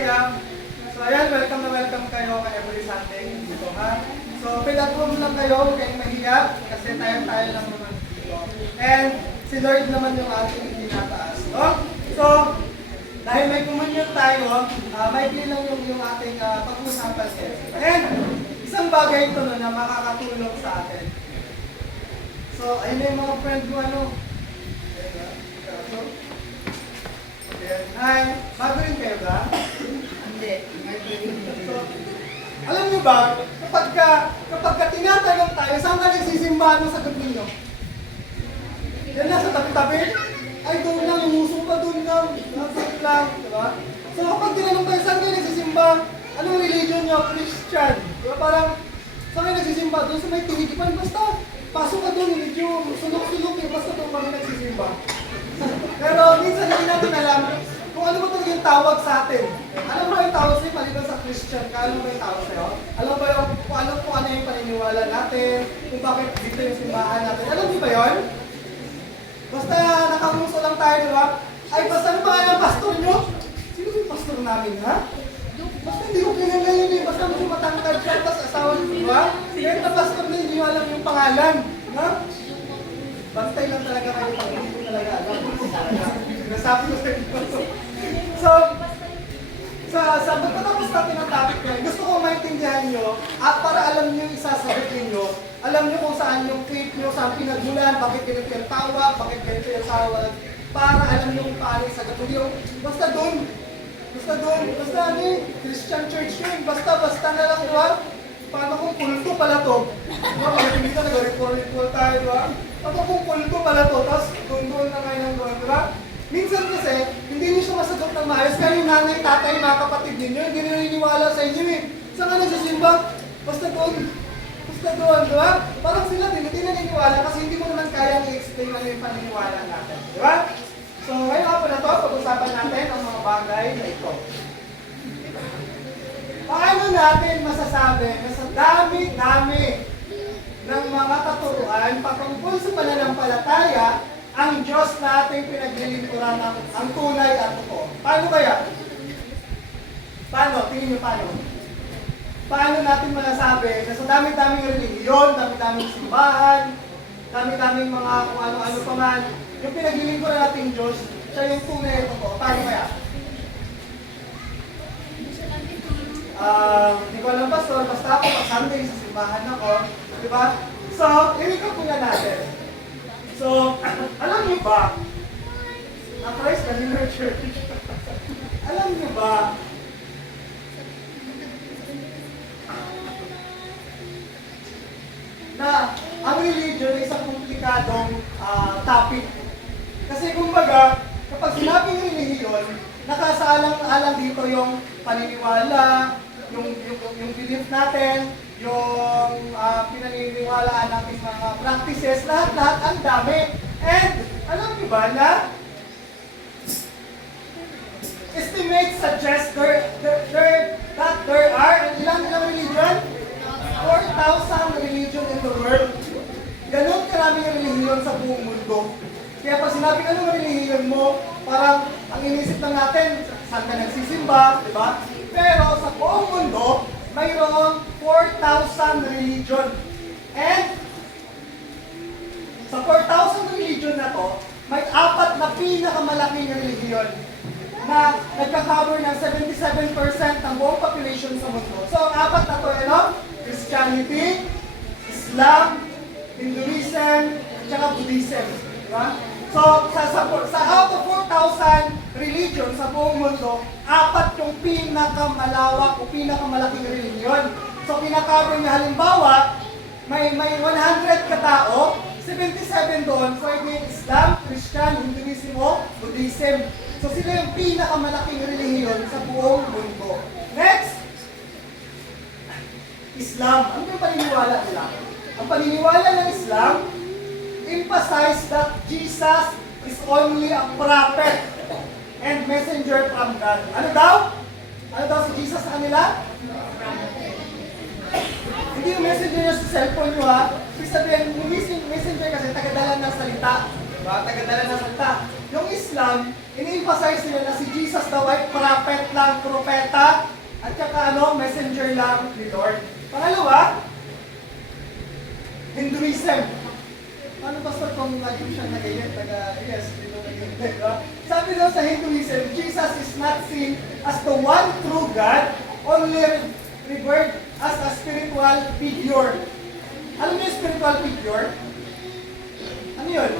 So ayan, welcome na welcome kayo kay every Sunday dito ha. So pinag-room lang kayo, huwag kayong mahiya kasi tayo lang naman dito. And si Lord naman yung ating itinataas, no? So, dahil may communion tayo, maikli lang yung ating pag-usapan ngayon. And isang bagay ito na makakatulong sa atin. So, ayun na yung mga friend mo, ano? Hi, bago rin kayo ba? Hindi. So, alam niyo ba, kapag tinatanong tayo, saan ka nagsisimba sa gabi niyo? Yan lang sa tabi-tabi. Ay, doon lang, lumusong pa doon lang. Nasaan lang, diba? So, kapag tinanong tayo, saan kayo nagsisimba? Anong religion niyo? Christian. Diba? Parang, saan kayo nagsisimba? Doon sa may tinigipan. Basta, pasok ka doon, religion. Sulok-sulok eh, basta doon kami nagsisimba. Pero, minsan hindi natin alam kung ano ba talaga yung tawag sa atin. Alam mo ba yung tawag sa'yo, maliban sa Christian ka? Alam mo ba yung tawag sa'yo? Alam ba yung, kung ano yung paniniwala natin? Kung bakit dito yung simbahan natin? Alam niyo ba yun? Basta nakamuso lang tayo, di ba? Ay, basta ano pa nga yung pastor nyo? Sino yung pastor namin, ha? Basta hindi ko pinanggalin eh. Basta mo matangkad siya, tapos asawa nyo, di ba? Kahit na pastor na hindi nyo alam yung pangalan. Ha? Bantay lang talaga kayo pag hindi ko talaga alam. Nasabi ko sa inyo. So, sa pagkatapos natin ang topic na yun, gusto ko maintindihan nyo at para alam nyo yung isasagot ninyo, alam nyo kung saan yung faith nyo, saan pinagmulan, bakit ganito yung tawag, bakit ganito yung tawag, para alam nyo kung paano yung sagot. Hindi yung, basta doon, basta ano yung Christian church yun, basta na lang, diba? Paano kung kulto pala to? Diba? Kaya hindi ka nag-ritual tayo, diba? Paano kung kulto pala to, tapos doon na kayo ng doon, diba? Minsan kasi, hindi niyo siya masagot ng maayos, kaya yung nanay, tatay, mga kapatid ninyo, hindi naniniwala sa inyo eh. Saan ka nagsisimba? Basta doon, diba? Parang sila din, hindi naniniwala kasi hindi mo naman kayang i-explain ano yung paniniwala natin, diba? So, ngayon ako na to, pag-usapan natin ang mga bagay na ito. Paano natin masasabi na sa dami-dami ng mga katuruan patungkol sa pananampalataya, ang Diyos na ating pinaglilingkuran ang tunay at totoo? Paano kaya? Paano? Tingin niyo paano? Paano natin masasabi na sa dami-daming relihiyon, dami-daming simbahan, dami-daming mga kung ano-ano pa man, yung pinaglilingkuran nating Diyos, siya yung tunay at totoo? Paano kaya? Hindi ko alam pastor, basta ako pag Sunday sa simbahan ako, di ba? So, i-recap muna natin. So, alam niyo ba, na Christ Redeemer Church, alam niyo ba, na ang religion ay isang komplikadong topic. Kasi kumbaga, kapag sinabing religion, nakasaalang-alang dito yung paniniwala, yung belief natin, yung pinaniniwalaan natin mga practices, lahat-lahat ang dami. And alam niyo ba na estimates suggest that there are ilang religion? 4,000 religion in the world. Ganun karaming relihiyon sa buong mundo. Kaya pag sinabing anong relihiyon mo, parang ang inisip lang natin, saan ka nagsisimba, di ba? Pero sa buong mundo, mayroong 4,000 religion. And sa 4,000 religion na to, may 4 na pinakamalaking religion na nagka-cover ng 77% ng buong population sa mundo. So ang 4 na to, ano? Christianity, Islam, Hinduism, at saka Buddhism. Diba? So, sa out of 4,000 religion sa buong mundo, 4 yung pinakamalawak o pinakamalaking religion. So, kinakaroon niya halimbawa, may 100 katao, 77 doon, pwede Islam, Christian, Hinduism o Buddhism. So, sila yung pinakamalaking religion sa buong mundo. Next, Islam. Ano yung paniniwala nila? Ang paniniwala ng Islam, emphasize that Jesus is only a prophet and messenger from God. Ano daw? Ano daw si Jesus sa kanila? Hindi yung messenger niya sa cellphone nyo ha. Ibig sabihin, yung messenger kasi tagadala ng salita. Diba? Tagadala ng salita. Yung Islam, ini-emphasize nila na si Jesus daw ay prophet lang, propeta, at saka messenger lang ni Lord. Pangalawa, Hinduism. Ano pastor kung lagi siyang nag-iit? Yes, dito nag-iit. Sabi daw sa Hinduism, Jesus is not seen as the one true God, only revered as a spiritual figure. Alam niyo yung spiritual figure? Ano yun?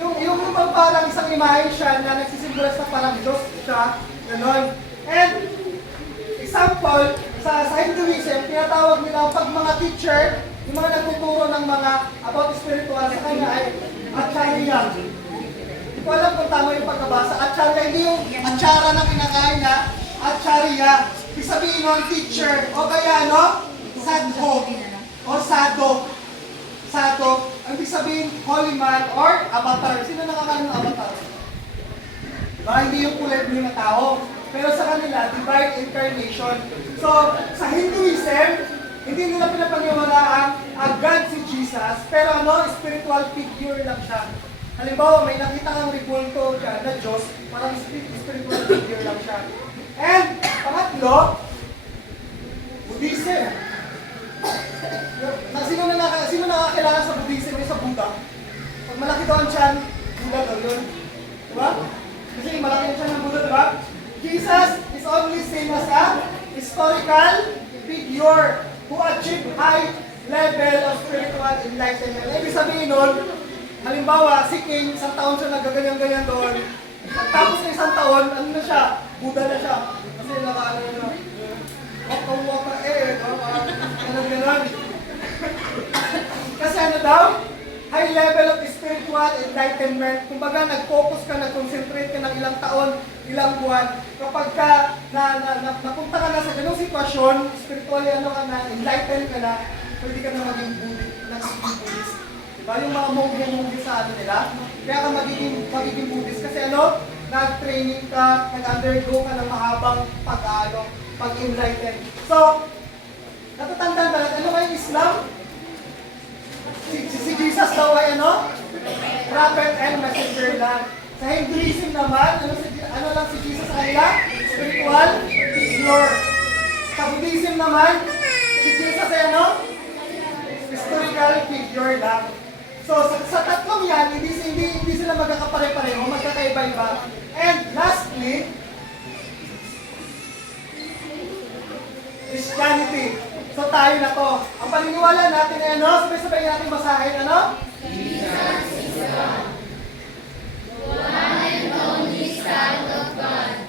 Yung parang isang imahe siya na nagsisimbolo sa parang Diyos siya, gano'n. And, example, sa Hinduism, tinatawag nila pag mga teacher, yung mga nagtuturo ng mga about spiritual, sa kanya ay acharya. Hindi ko alam kung tama yung pagkabasa. Acharya, hindi yung atsara na kinakain na, acharya. Ibig sabihin ng teacher, o kaya sadho, o sado. Sado, ang ibig sabihin, holy man or avatar. Sino nakakain ng avatar? Diba? Hindi yung kulay blue na tao. Pero sa kanila, divine incarnation. So, sa Hinduism, hindi nila pinapaniwalaan ang God si Jesus, pero spiritual figure lang siya. Halimbawa, may nakita kang ribulto dyan na Diyos, parang spiritual figure lang siya. And, pangatlo, Buddhism. Sino nakakilala sa Buddhism ay sa Buddha? Pag malaki daw ang tiyan, Buddha daw yun. Diba? Kasi malaki ang tiyan ng Buddha, diba? Jesus is only seen as a historical figure who achieved high level of spiritual enlightenment. Ibig sabihin nun, halimbawa, si King, isang taon siya nagaganyan-ganyan doon. Pagtapos ng isang taon, ano na siya? Buddha na siya. Kasi nakaano na. Waka-waka gano'n. Kasi ano daw? High level of spiritual enlightenment. Kumbaga, nag-focus ka, nag-concentrate ka ng ilang taon, ilang buwan. Kapag ka napunta ka na sa ganung sitwasyon, spiritually enlightened ka na, pwede ka na maging Buddhist. Diba? Yung mga monk sa nila, kaya ka magiging Buddhist. Kasi nag-training ka, nag-undergo ka ng mahabang pag-enlighten. So, natatandaan natin, ano ba yung Islam? Si Jesus daw ay prophet and messenger lang. Sa Hinduism naman, ano lang si Jesus sa kanila? Spiritual figure. Sa Buddhism naman, si Jesus ay historical figure lang. So, sa tatlong yan, hindi sila magkakapare-pareho, magkakaiba-iba. And lastly, Christianity. So tayo na to. Ang paniniwala natin ay sabay-sabay natin basahin, Jesus is God, one and only Son of God,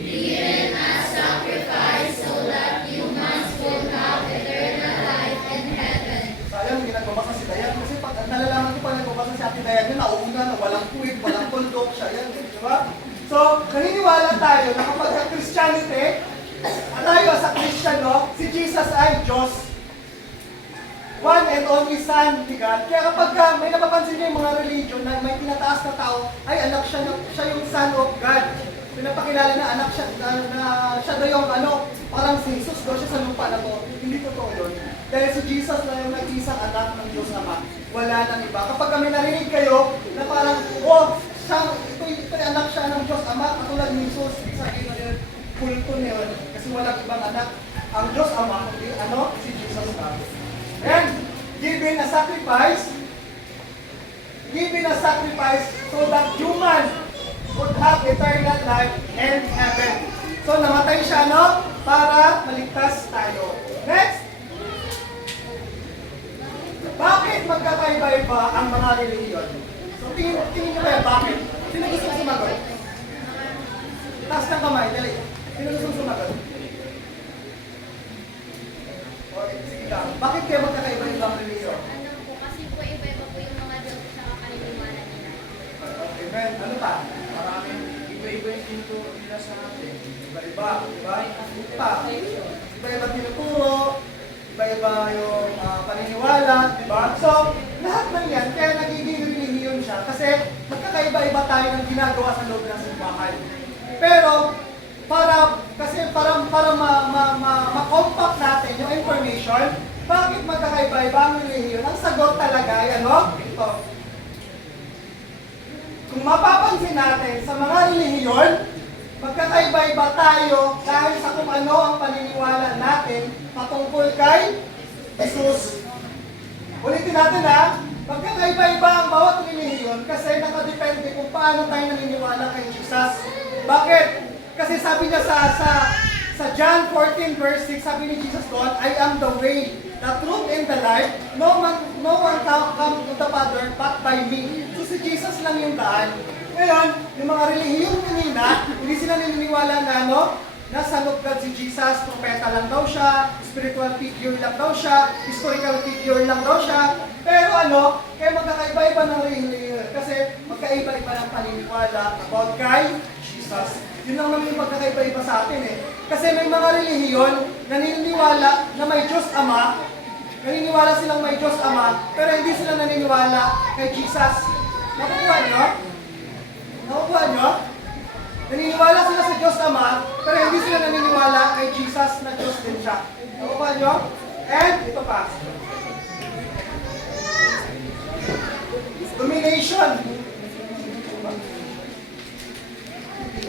given as sacrifice so that humans will have eternal life in heaven. Sayang, hindi nagbabasa si Dayan. Kasi pag nalalaman ko pa nagbabasa si Ate Dayan yun, nauuna na walang tuwid, walang tuldok siya yan. Diba? So, naniniwala tayo na kapag sa Christianity, tayo sa Christian, si Jesus ay Diyos. One and only Son ni God. Kaya kapag may napapansin niyo yung mga religion na may tinataas na tao, ay anak siya yung Son of God. Pinapakilala na anak siya, na siya daw yung parang si Jesus daw siya sa lupa na to. Hindi totoo yun. Dahil si Jesus na yung nag-isang anak ng Diyos Ama. Wala nang iba. Kapag kami narinig kayo na parang, ito yung anak siya ng Diyos Ama, katulad ni Jesus, sabihin na yun, kulto na yun. Kasi walang ibang anak. Ang Diyos Ama, kundi si Jesus Christ. And, given a sacrifice so that human would have eternal life in heaven. So, namatay siya, para maligtas tayo. Next! Bakit magkakaiba-iba ang mga relihiyon? So, tingin nyo ba yan, bakit? Sino gusto sumagot? Taas ng kamay, dali. Sino gusto sumagot? Okay, sige lang. Bakit kayo magkakaiba-iba ang relihiyon? Kasi po iba-iba po yung mga Diyos sa paniniwala nila. Amen. Ano pa? Maraming iba-iba yung tinuturo nila sa atin. Iba-iba, diba? Iba-iba tinuturo, iba-iba yung paniniwala, diba? So, lahat ng yan, kaya nagiging relihiyon siya kasi magkakaiba-iba tayo ng ginagawa sa loob ng simbahan. Pero, para ma-compact natin yung information, bakit magkakaiba-iba ang relihiyon? Ang sagot talaga ay ito. Kung kung mapapansin natin sa mga relihiyon, magkakaiba-iba tayo dahil sa kung ano ang paniniwala natin patungkol kay Jesus. Ulitin natin ha, magkakaiba-iba ang bawat relihiyon kasi nakadepende kung paano tayo naniniwala kay Jesus. Bakit? Kasi sabi niya sa John 14 verse 6, sabi ni Jesus doon, I am the way, the truth, and the life. No one come to the Father but by me. So si Jesus lang yung daan. Ngayon, yung mga relihiyong kanina, hindi sila naniniwala na nasa God si Jesus, propeta lang daw siya, spiritual figure lang daw siya, historical figure lang daw siya. Pero kaya magkakaiba-iba ng relihiyon kasi magkaiba-iba ng paniniwala about kay Jesus. Yun lang naman yung magkakaiba-iba sa atin eh. Kasi may mga relihiyon na naniniwala na may Diyos Ama, naniniwala silang may Diyos Ama, pero hindi sila naniniwala kay Jesus. Nakukuha nyo? Nakukuha nyo? Naniniwala sila sa Diyos Ama, pero hindi sila naniniwala kay Jesus na Diyos din siya. Nakukuha nyo? And ito pa. Domination. Denomination.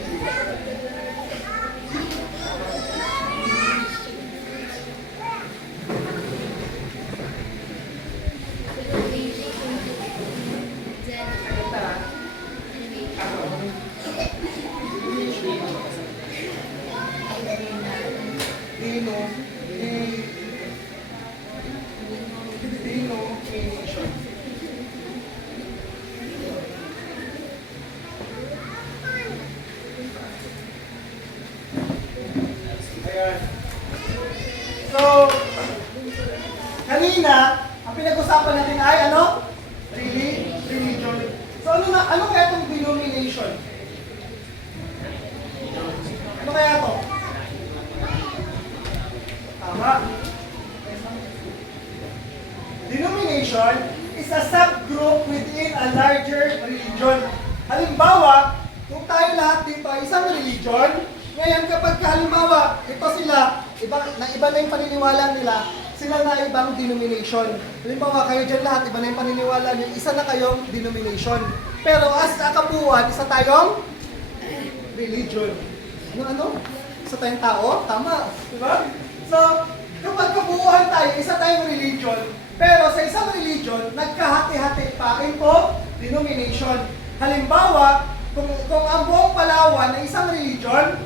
Ayan. So, kanina, ang pinag-usapan natin ay religion. So, ano kaya itong denomination? Ano kaya ito? Tama. Denomination is a subgroup within a larger religion. Halimbawa, kung tayo lahat dito ay isang religion, ngayon kapag halimbawa, ito sila, iba na yung paniniwala nila, sila na ibang denomination. Halimbawa, kayo dyan lahat, iba na yung paniniwala niyo, isa na kayong denomination. Pero as a kabuuan, isa tayong religion. Ano? Isa tayong tao? Tama. Diba? So, kapag kabuuan tayo, isa tayong religion. Pero sa isang religion, nagkahati-hati pa into denomination. Halimbawa, kung ang buong Palawan ay isang religion,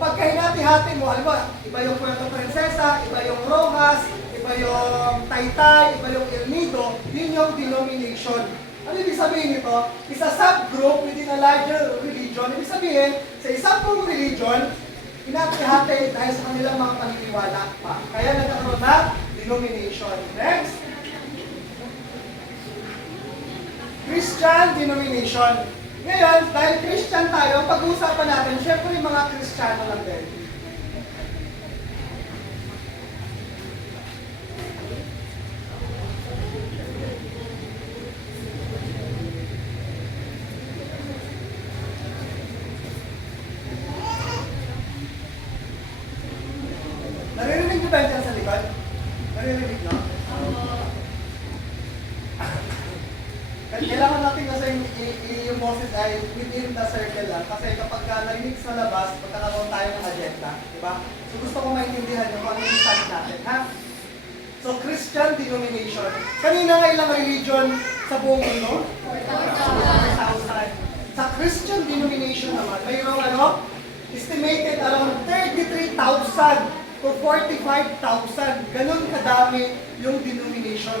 pagkahinati-hati mo, halimbawa, iba yung Puerto Princesa, iba yung Rojas, iba yung Taytay, iba yung El Nido, yun yung denomination. Ano ibig sabihin nito? Is a subgroup within a larger religion. Ibig sabihin, sa isang pong religion, hinati-hati dahil sa kanilang mga paniniwala pa. Kaya nagkakaroon na denomination. Next. Christian denomination. Ngayon, dahil Christian tayo, pag-uusapan natin, syempre yung mga Kristiyano lang din. Naririnig niyo ba yan dyan sa likod? Naririnig niyo? Kailangan natin kasi yung boses ay within the circle lang. Kasi kapag narinig sa labas, magkakaroon tayo ng agenda. Diba? So gusto ko maintindihan nyo kung ano yung stand natin. Ha? So Christian denomination. Kanina nga ilang religion sa buong mundo? 4,000. Sa Christian denomination naman, mayroong estimated around 33,000 to 45,000. Ganun kadami yung denomination.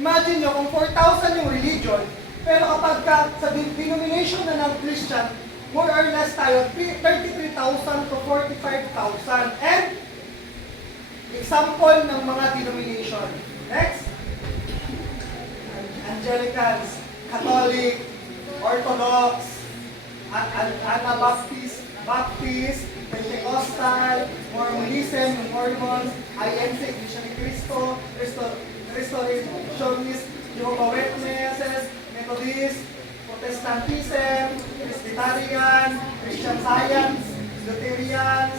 Imagine nyo, kung 4,000 yung religion, pero kapag sa denomination na ng Christian, more or less tayo, 33,000 to 45,000. And, example ng mga denomination. Next. Angelicans, Catholic, Orthodox, Anabaptist, Baptist, Pentecostal, Mormonism, Mormons, INC, Iglesia ni Cristo, Restorationist, Jehovah's Witnesses, Methodist, Protestantism, Presbyterian, Christian Science, Lutheran,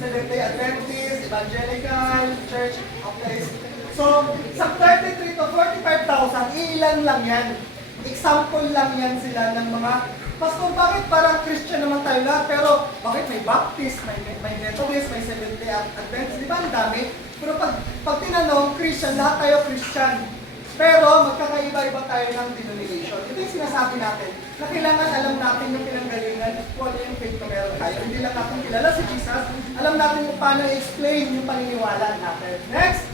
Seventh-day Adventist, Evangelical, Church of the East. So, sa 33 to 45,000, ilan lang yan. example lang yan sila ng mga, Pastor, bakit parang Christian naman tayo lahat, pero bakit may Baptist, may Methodist, may Seventh-day Adventist, di ba ang dami? Pero pag tinanong, Christian, lahat tayo Christian. Pero magkakaiba-iba tayo ng denomination. Ito yung sinasabi natin, na kailangan alam natin yung pinanggalingan kung ano yung faith na meron tayo. Hindi lang natin kilala si Jesus, alam natin kung paano i-explain yung paniniwala natin. Next!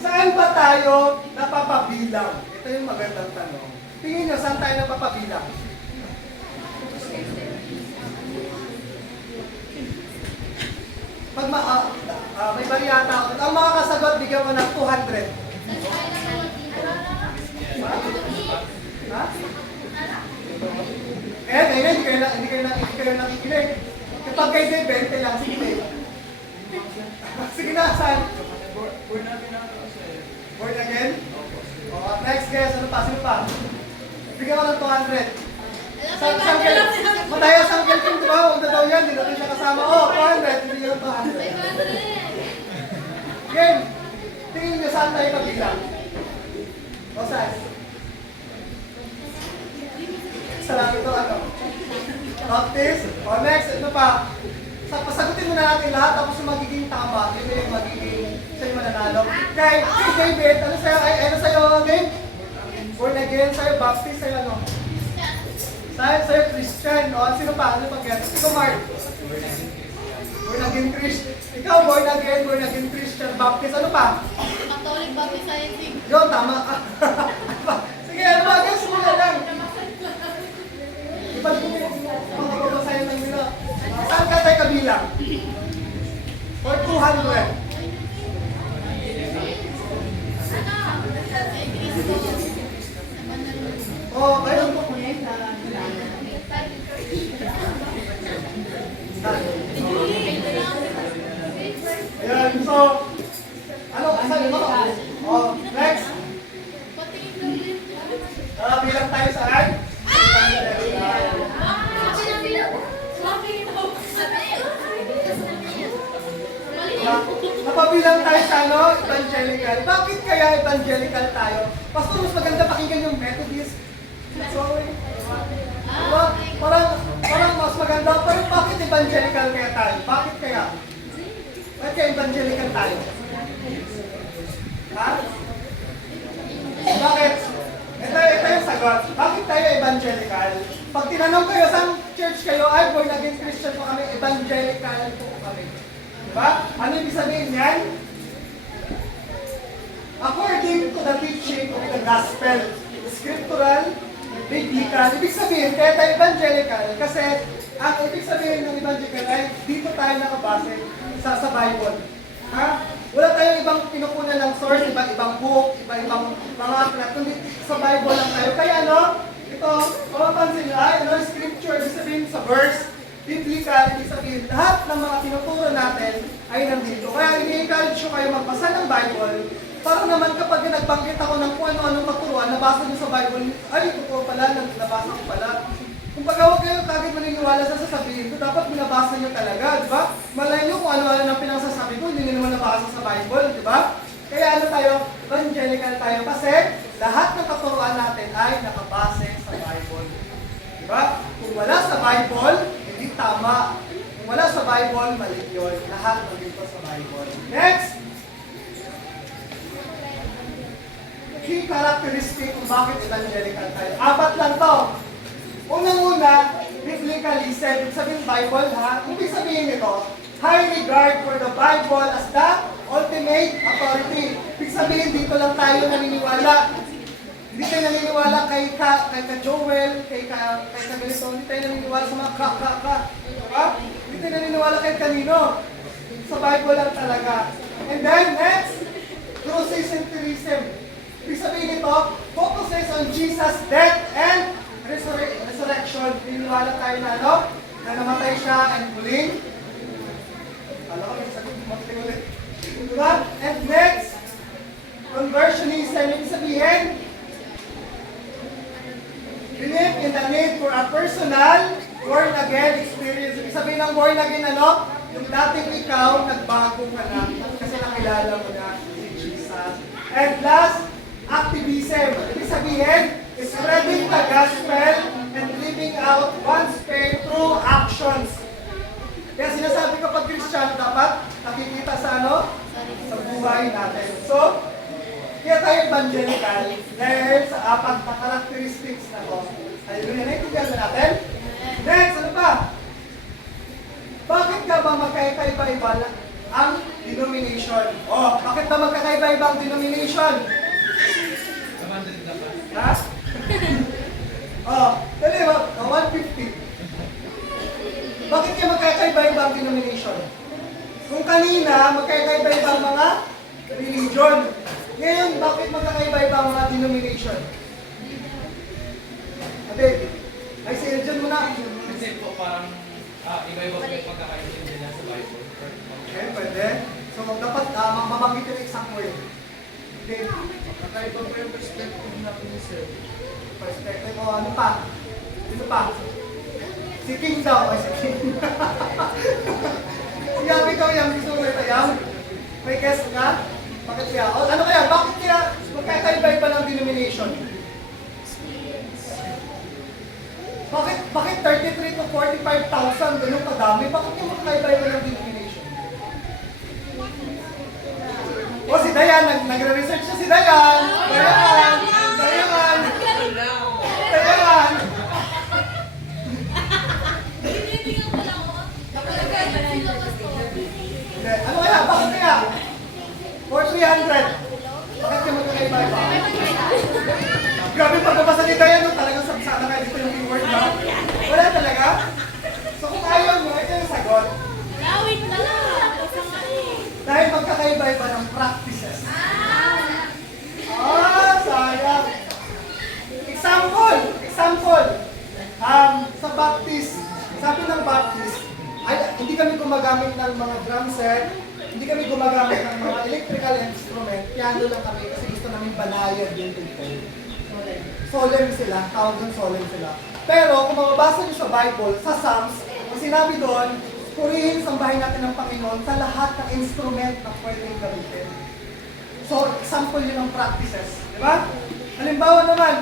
Saan ba tayo napapabilang? Ito yung magandang tanong. Tingin nyo, saan tayo napapabilang? Pag may bariyata ako, ang makakasagot, bigyan mo ng 200. Ha? Ngayon, hindi kayo nakikinig. Kapag kayo din, 20 lang, sige. Sige na, saan? Born natin na ako kasi. Born again? Next guess, ano pa? Sino pa? Bigyan ko ng 200. Mataya sa Uncle Kim, di ba? Huwag na daw yan, hindi natin siya kasama. 200, bigyan ko 200. Game, tingin nyo saan tayo kabilang? O saan? Sa lang ito, ano? Baptist? O next, ito pa. Pasagutin muna natin lahat, tapos yung magiging tama, yun yung magiging sa'yo mananalo. Kay David, ano sa'yo? Ano sa'yo, Dave? Born again, sa'yo Baptist, sa'yo ano? Sa'yo Christian, o sino pa? Ano pa kaya? Ikaw, Mark? Born again Christian. Ikaw, born again Christian, Baptist, ano pa? Catholic Baptist Science. Yun, tama ka. Sige, ano ba? Guess mo na lang. Ibalik mo yung pagbabasahin ng nila. Saan ka tayo kabilang? For 200. Oh, ayun po. Ayan, so, ano, saan mo? Oh, next. Bilang tayo saan? Napabilang tayo sa ano? Evangelical. Bakit kaya evangelical tayo? Pastor, mas maganda pakinggan yung Methodist. Sorry. Diba? Parang mas maganda. Pero bakit evangelical kaya tayo? Bakit kaya? Bakit kaya evangelical tayo? Ha? Bakit? Ito yung sagot. Bakit tayo evangelical? Pag tinanong kayo, saan church kayo? Ay, born again Christian po kami. Evangelical po kami. Diba? Ano ibig sabihin yan? According to the teaching of the gospel, scriptural, biblical, ibig sabihin, kaya tayo evangelical, kasi ang ibig sabihin ng evangelical ay dito tayo nakabase sa Bible. Ha? Wala tayong ibang pinukunan ng source, ibang book, ibang mga aklat, kundi sa Bible lang tayo. Kaya ano, ito, mapapansin nyo, ay, ano, scripture, ibig sabihin sa verse, biblical, ibig sabihin, lahat ng mga tinuturo natin ay nandito. Kaya ini-encourage ko kayo magbasa ng Bible, para naman kapag nagbanggit ako ng kung ano-anong maturuan, nabasa nyo sa Bible, ay, totoo pala, nabasa ko pala. Kung pag huwag kayo kagad maniniwala sa sasabihin ko, dapat binabasa nyo talaga, di ba? Malay nyo kung ano-ano ng pinangsasabi ko, hindi nyo naman nabasa sa Bible, di ba? Kaya ano tayo? Evangelical tayo kasi lahat ng katuruan natin ay nakabase sa Bible. Di ba? Kung wala sa Bible, hindi tama. Kung wala sa Bible, mali yun. Lahat nandito sa Bible. Next! Key characteristic kung bakit evangelical tayo. 4 lang to. Unang-una, biblically said, sabihin Bible ha, ibig sabihin nito, high regard for the Bible as the ultimate authority. Ibig sabihin dito lang tayo naniniwala. Hindi tayo naniniwala kay Joel, kay Ganito, hindi tayo naniniwala sa mga ka. Diba? Hindi tayo naniniwala kay kanino. Sa Bible lang talaga. And then next, Christocentrism. Ibig sabihin nito, focuses on Jesus' death and resurrection. Naniniwala tayo na ano? Na namatay siya and muling. Alam ko, may sagot, makinig ulit. Diba? And next, conversionism. Ibig sabihin, believe in the need for a personal born-again experience. Ibig sabihin ng born-again ano? Yung dating ikaw, nagbago ka na kasi nakilala mo na si Jesus. And last, activism. Ibig Ibig sabihin, spreading the gospel and living out one's faith through actions. Kaya sinasabi ko pag Christian, dapat nakikita sa ano? Sa buhay natin. So, kaya tayo evangelical dahil sa apat na characteristics na to. Hallelujah. Naintindihan ba natin? Next, ano pa? Bakit ka ba magkaiba-iba ang denomination? Oh, bakit ba magkakaiba-iba ang denomination? Ha? Oh, dali ba? 150. Bakit ka magkakaiba-iba ang denomination? Kung kanina, magkakaiba-iba ang mga religion. Ngayon, bakit magkakaiba-iba ang mga denomination? Ate, ay si Eljan mo na. Kasi po parang iba-iba po yung pagkakaintindi nila sa Bible. Okay, pwede. So, dapat mabanggit yung isang word. Okay. Kakaiba po yung perspective natin ni Sir. Perspective o ano pa? Ano pa? Si King daw. Ay, si King. Siyabi ko yung gusto mo tayo. May guess ka? Bakit kaya? O, ano kaya? Bakit kaya magkakaiba-iba ng denomination? Bakit 33 to 45,000 ganun kadami? Bakit kaya magkakaiba-iba ng denomination? O, si Dayan. Nagre-research na si Dayan. Dayan! Dayan! Dayan! Hindi. Ano kaya? Bakit kaya? For 300. Bakit kaya magkakaiba-iba? Grabe pagbabasa ni Dayan, no? Talagang sagsana nga dito yung keyword na. Wala talaga? So kung ayaw mo, ito yung sagot. Dahil magkakaiba-iba ng practices. Sayang. Example. Sa Baptist, sabi ng Baptist, ay, hindi kami gumagamit ng mga drum set, hindi kami gumagamit ng mga electrical instrument, piano lang kami kasi gusto namin banayan yung people. Solemn sila, tawag ng solemn sila. Pero kung mababasa niyo sa Bible, sa Psalms, ang sinabi doon, purihin, sambahin natin ng Panginoon sa lahat ng instrument na pwedeng gamitin. So, example yun ng practices. Di ba? Halimbawa naman,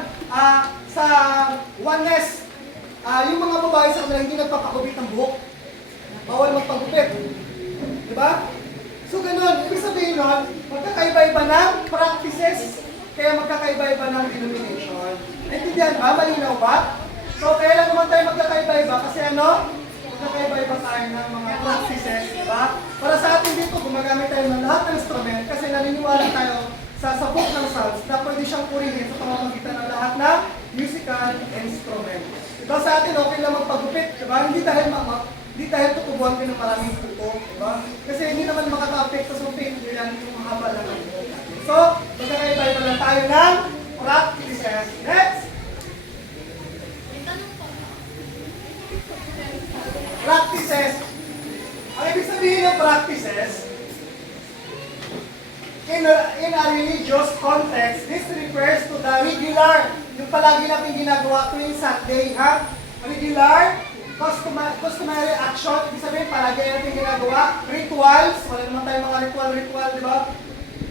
sa oneness, yung mga babae sa kanila hindi nagpapagupit ng buhok. Bawal magpagupit. Di ba? So, ganun. Ibig sabihin nun, magkakaiba-iba ng practices, kaya magkakaiba-iba ng denomination. Naintindihan ba? Malinaw ba? So, kaya lang naman tayo magkakaiba-iba kasi ano? Magkakaiba-iba tayo ng mga practices, di ba? Para sa atin dito, gumagamit tayo ng lahat ng instrument kasi naniniwala tayo sa book ng Psalms na pwede siyang purihin sa pamamagitan ng lahat ng musical instrument. Diba sa atin, okay lang magpagupit, diba? Hindi dahil tutubuhan ka ng maraming puto, diba? Kasi hindi naman makaka-apekto sa faith yan yung mahaba lang ang buhok natin. So, magkakaiba-iba lang tayo ng practices. Next! Practices. Ang ibig sabihin ng practices, in a religious context, this refers to the regular, yung palagi natin ginagawa tuwing Sunday, ha? Regular, customary action, ibig sabihin palagi natin ginagawa, rituals, wala naman tayong mga ritual, di ba?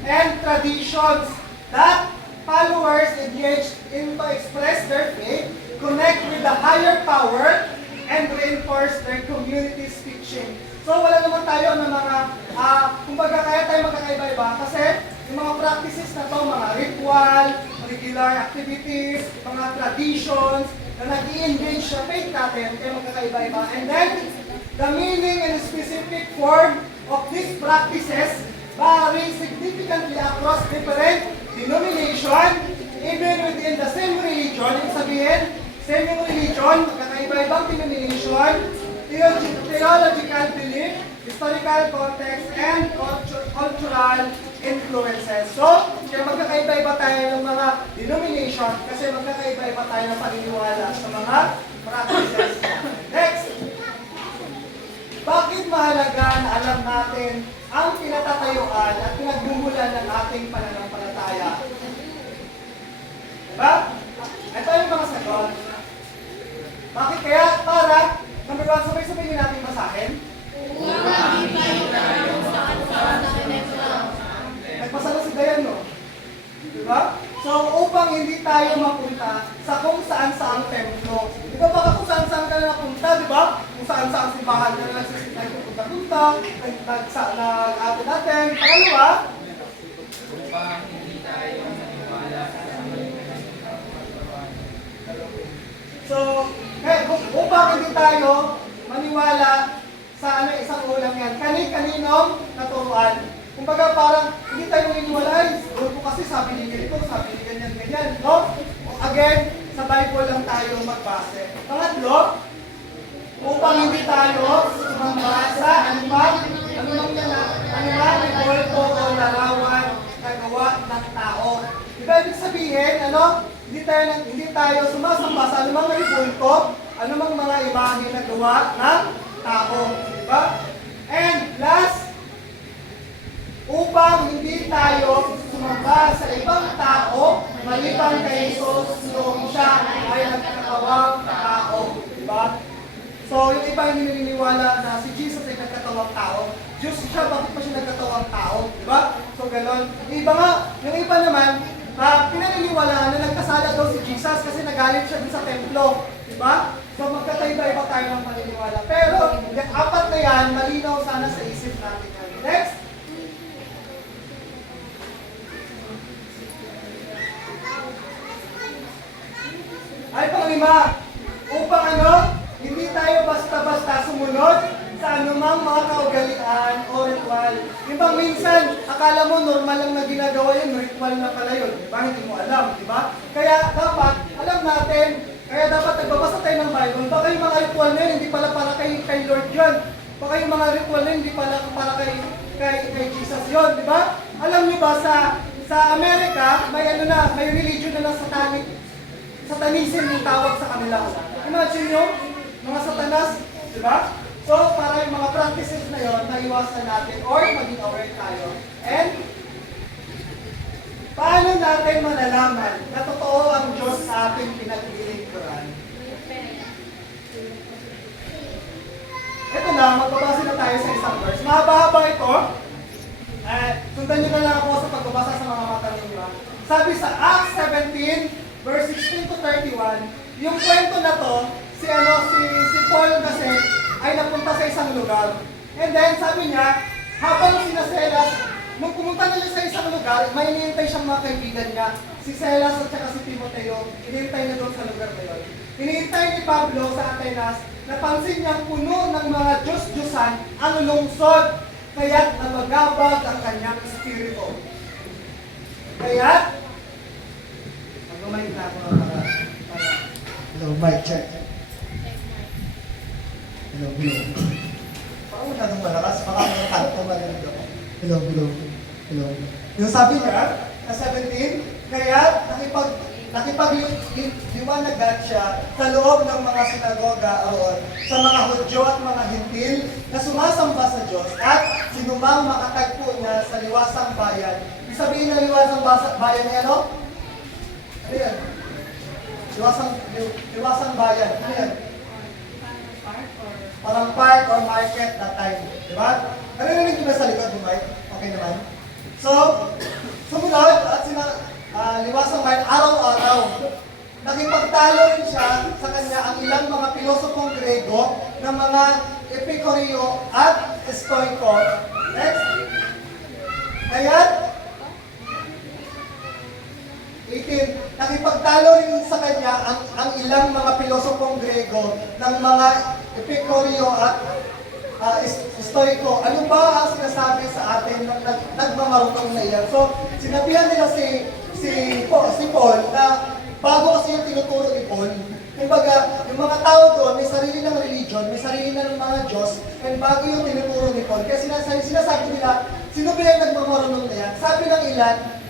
And traditions that followers engage in to express their faith, connect with the higher power, and reinforce their community's teaching. So wala naman tayo ng mga, kumbaga kaya tayo magkakaiba-iba kasi yung mga practices na to, mga ritual, regular activities, mga traditions, na nag-i-engage sa faith natin, kaya magkakaiba-iba. And then, the meaning and specific form of these practices vary significantly across different denominations, even within the same religion. Ibig sabihin, same yung religion, magkakaiba-ibang denomination, theological belief, historical context, and cultural influences. So, kaya magkakaiba-iba tayo ng mga denomination kasi magkakaiba-iba tayo ng paniniwala sa mga practices. Next! Bakit mahalaga na alam natin ang pinatatayuan at pinagmumulan ng ating pananampalataya? Diba? Ito yung mga sagot. Bakit kaya? Para, number one, sabay-sabay din natin basahin. Nagpasa na si Dayan, no? Diba? So, upang hindi tayo mapunta sa kung saan-saang templo. Di ba baka kung saan-saan ka na napunta, di ba? Kung saan-saang simbahan ka na nagpunta-punta, nag-ate natin. Pangalawa, Upang hindi tayo maniwala sa so, upang hindi tayo maniwala sa isang ulam yan. Kaninong naturuan. Kumbaga parang hindi tayo naniniwala, doon po kasi sabi ni ganito, sabi ni ganyan, no? Again, sa Bible lang tayo magbase. Pangatlo, upang hindi tayo sumamba sa anumang kulto o larawan na gawa ng tao. Diba ibig sabihin, hindi tayo sumasamba sa anumang kulto, anumang mga imahe na gawa ng tao. Diba? And last, upang hindi tayo sumamba sa ibang tao maliban kay Jesus nung siya ay nagkatawang tao. Diba? So, yung iba hindi naniniwala na si Jesus ay nagkatawang tao. Diyos siya, bakit pa siya nagkatawang tao? Diba? So, gano'n. Yung iba naman, pinaniniwalaan na nagkasala daw si Jesus kasi nagalit siya dun sa templo. Diba? So, magkataiba-iba tayo ng paniniwala. Pero, yung apat na yan, malinaw sana sa isip natin yan. Next. Ay, panglima, upang hindi tayo basta-basta sumunod sa anumang mga kaugalian o ritual. Yung bang minsan, akala mo normal lang na ginagawa yun, ritual na pala yun. Diba? Hindi mo alam, diba? Kaya dapat, alam natin, kaya dapat nagbabasa tayo ng Bible. Baka yung mga ritual na yun, hindi pala para kay Lord yun. Baka yung mga ritual na yun, hindi pala para kay Jesus yun, diba? Alam nyo ba, sa Amerika, may religion na ng satanism yung tawag sa kanila. Imagine nyo, mga satanas, di ba? So, para yung mga practices na yon, maiwasan natin or maging aware tayo. And, paano natin malalaman na totoo ang Diyos sa ating pinaglilingkuran? Ito na, magbabasa na tayo sa isang verse. Mahaba-haba ito. Sundan nyo na lang ako sa pagbabasa sa mga mata ninyo. Sabi sa Acts 17, verse 16 to 31, yung kwento na to, si Paul kasi ay napunta sa isang lugar. And then sabi niya, habang sinaselas, nung pumunta na siya sa isang lugar, may hinihintay siyang mga kaibigan niya. Si Silas at saka si Timoteo, hinihintay na doon sa lugar na yun. Hinihintay ni Pablo sa Atenas, napansin niyang puno ng mga Diyos-Diyosan ang lungsod, kaya't namagabag ang kanyang espiritu. Kaya't, mag-mic na ako para hello, mic check. Hello. Parang masyadong malakas, baka mga kanto marinig ako. Hello. Yung sabi niya, na 17, kaya nakipagliwanagad siya sa loob ng mga sinagoga roon sa mga Hudyo at mga Hintil na sumasamba sa Diyos at sinumang makatagpo niya sa liwasang bayan. Ibig sabihin ng liwasang bayan niya, ano yan? Liwasang bayan. Ano yan? Parang park or market that time. Diba? Narinig niyo ba sa likod mo, Mike? Okay naman. So, sumunod at liwasang bayan, araw-araw. Nakipagtalo rin siya sa kanya ang ilang mga pilosopong Grego ng mga Epicoreo at Stoico. Next. Kaya't 18. Nakipagtalo rin sa kanya ang ilang mga pilosopong Grego ng mga Epicoreo at Stoico. Ano ba ang sinasabi sa atin ng nagmamarunong na iyan? So, sinabihan nila si Paul na bago kasi yung tinuturo ni Paul, kumbaga, yung mga tao doon, may sarili ng religion, may sarili na ng mga Diyos, and bago yung tinuturo ni Paul. Kaya sinasabi nila, sino ba yung nagmamarunong na yan?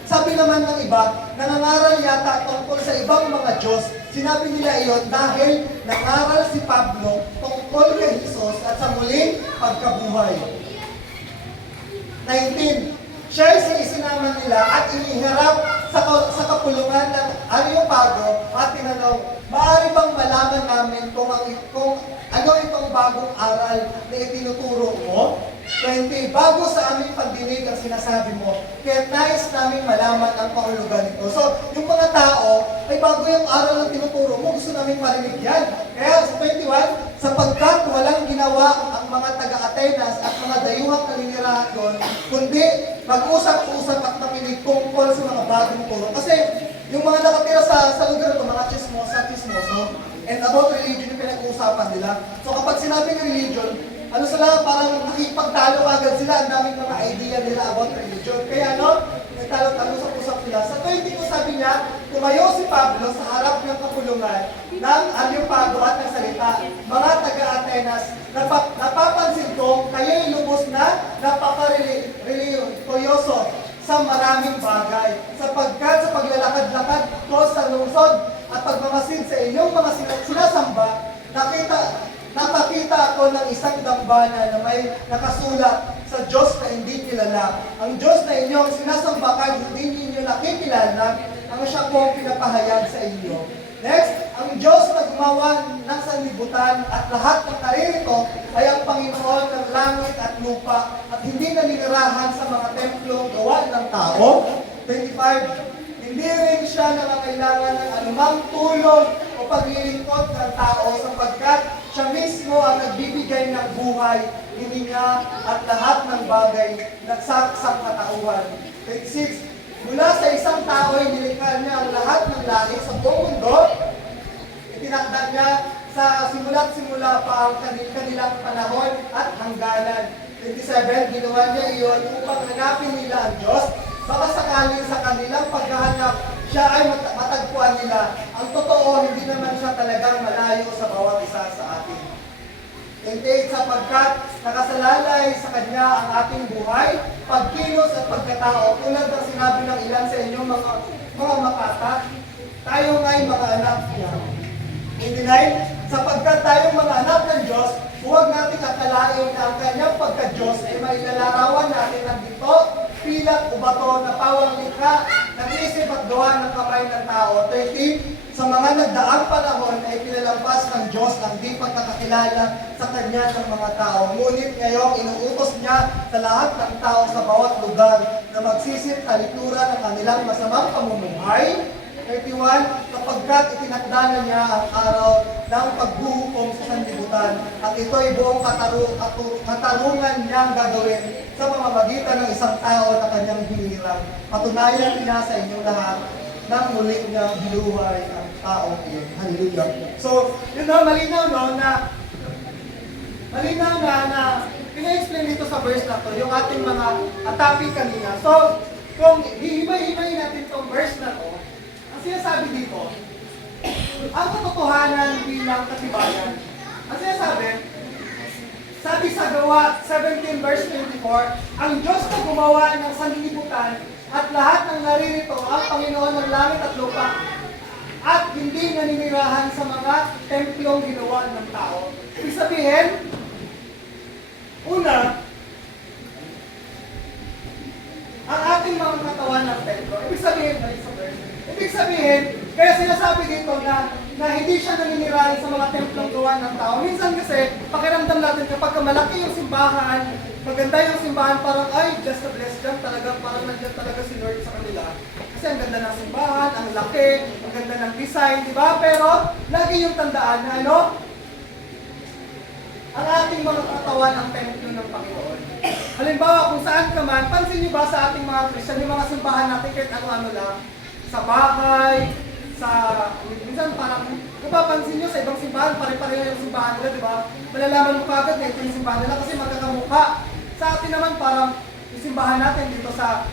Sabi naman ng iba, nangangaral yata tungkol sa ibang mga Diyos. Sinabi nila iyon dahil nangaral si Pablo tungkol kay Jesus at sa muling pagkabuhay. 19. Siya ay isinama nila at iniharap sa kapulungan ng Areopago at tinanong, maaari bang malaman namin kung ano itong bagong aral na itinuturo mo? 20. Bago sa aming pagdinig ang sinasabi mo, kaya nais namin malaman ang kahulugan nito. So, yung mga tao, ay bago yung aral na tinuturo mo, gusto namin marinig yan. Kaya sa 21, sapagkat walang ginawa ang mga taga-Atenas at mga dayuhang naninirahan doon, kundi mag-usap-usap at nakinig tungkol sa mga bagong turo. Kasi yung mga nakatira sa lugar ito, mga chismoso, and about religion yung pinag-uusapan nila. So kapag sinabi ng religion, ano sila, parang nakipagtalo agad sila, ang daming mga idea nila about religion. Kaya nagtalo-talo sa usap nila. Sa 22 sabi niya, tumayo si Pablo sa harap ng kapulungan ng Areopago at nagsalita, mga taga-Atenas, napapansin ko, kayo'y lubos na napaka-religyoso sa maraming bagay, sapagkat sa paglalakad-lakad ko sa lungsod at pagmamasid sa inyong mga sinasamba, nakakita ako ng isang dambana na may nakasulat sa Diyos na hindi kilala. Ang Diyos na inyong sinasamba kahit hindi ninyo nakikilala, ang siya po pinapahayag sa inyo. Next, ang Diyos na gumawa ng sanlibutan at lahat ng naririto ay ang Panginoon ng langit at lupa at hindi naninirahan sa mga templo gawa ng tao. 25, hindi rin siya nangangailangan ng anumang tulong o paglilingkod ng tao sapagkat siya mismo ang nagbibigay ng buhay, hininga at lahat ng bagay sa katauhan. 26, mula sa isang tao ay nilikha niya ang lahat ng langit sa buong mundo. Itinakda niya sa simula't simula pa ang kanilang panahon at hangganan. 27, ginawa niya iyon upang hanapin nila ang Diyos. Baka sakaling sa kanilang paghahanap, siya ay matagpuan nila. Ang totoo, hindi naman siya talagang malayo sa bawat isa sa atin. 28, sapagkat nakasalalay sa Kanya ang ating buhay, pagkilos at pagkatao, tulad ng sinabi ng ilan sa inyong mga makata, tayo nga'y mga anak niya. 29, sapagkat tayong mga anak ng Diyos, huwag natin akalain na ang Kanyang pagka-Diyos ay mailalarawan natin ng dito, pilak o bato na pawang likha, nag-isip at gawa ng kamay ng tao. 30, sa mga nagdaang panahon ay pinalampas ng Diyos ang di pagkakakilala sa Kanya ng mga tao. Ngunit ngayong inuutos niya sa lahat ng tao sa bawat lugar na magsisip talikuran ng kanilang masamang pamumuhay. 31, kapagkat itinakda na niya ang araw ng paghuhukom sa sanlibutan at ito ay buong katarungan niyang gagawin sa pamamagitan ng isang tao na kanyang hinirang. Patunayan niya sa inyong lahat nang muli niya binuhay ang taong iyon. Hallelujah. So, yun na, malinaw na pina-explain dito sa verse na to, yung ating mga topic kanina. So, kung hihimay-himay natin itong verse na to, ang sinasabi dito, ang katotohanan bilang katibayan. Ang sinasabi, sabi sa Gawa 17 verse 24, ang Diyos na gumawa ng sanlibutan at lahat ng naririto ang Panginoon ng langit at lupa at hindi naninirahan sa mga templong ginawa ng tao. Ibig sabihin, una, ang ating mga katawan ng templo. Ibig sabihin, kaya sinasabi dito na hindi siya naninirahan sa mga templong gawa ng tao. Minsan kasi, pakiramdam natin kapag malaki yung simbahan, maganda yung simbahan, parang ay, just a bless them, talagang parang nandiyan talaga si Lord sa kanila. Kasi ang ganda ng simbahan, ang laki, ang ganda ng design, di ba? Pero, lagi yung tandaan na ang ating mga katawan ang templo ng Panginoon. Halimbawa, kung saan ka man, pansin niyo ba sa ating mga Christian, yung mga simbahan natin kahit ano-ano lang, sa bahay, minsan parang, napapansin nyo sa ibang simbahan, pare-pareho yung simbahan nila, di ba? Malalaman mo kagad na ito yung simbahan nila kasi magkakamukha. Sa atin naman parang, yung simbahan natin dito sa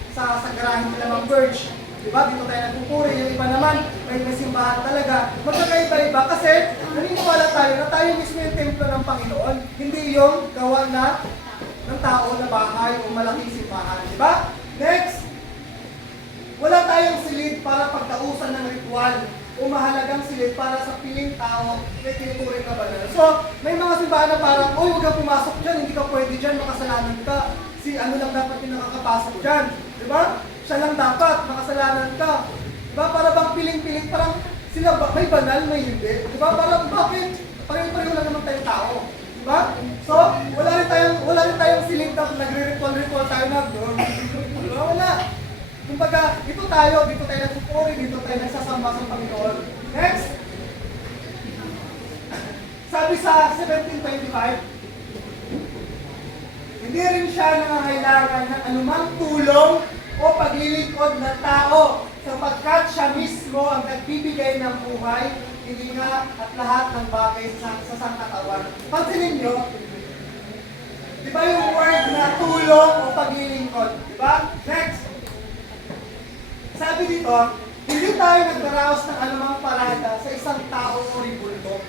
garahe nila ng Verge, di ba? Dito tayo nagpupuri, yung iba naman, may simbahan talaga. Magkakaiba-iba kasi, naniniwala tayo na tayo mismo yung templo ng Panginoon, hindi yung gawa ng tao na bahay o malaking simbahan, di ba? Next, wala tayong silid para pagtausan ng ritual o mahalagang silid para sa piling tao na tinuturing na banal. So, may mga simbahan na parang, huwag kang pumasok dyan, hindi ka pwede dyan, makasalanan ka. Ano lang dapat yung nakakapasok dyan. Diba? siya lang dapat, makasalanan ka. Diba? Para bang piling-piling, parang sila ba, may banal, may hindi. Diba? Parang bakit? Pareho-pareho lang naman tayong tao. Diba? So, wala rin tayong silid na nagre-ritual tayo na. Diba? Wala. Kumbaga, dito tayo nagpupuri, dito tayo nagsasamba sa Panginoon. Next! Sabi sa 1725, hindi rin siya nangangailangan ng anumang tulong o paglilingkod ng tao sapagkat siya mismo ang nagbibigay ng buhay, hininga at lahat ng bagay sa sangkatawan. Pansinin nyo, di ba yung word na tulong o paglilingkod? Di ba? Next! Sabi dito, hindi tayo nagdaraos ng anumang parada sa isang tao o ribulto.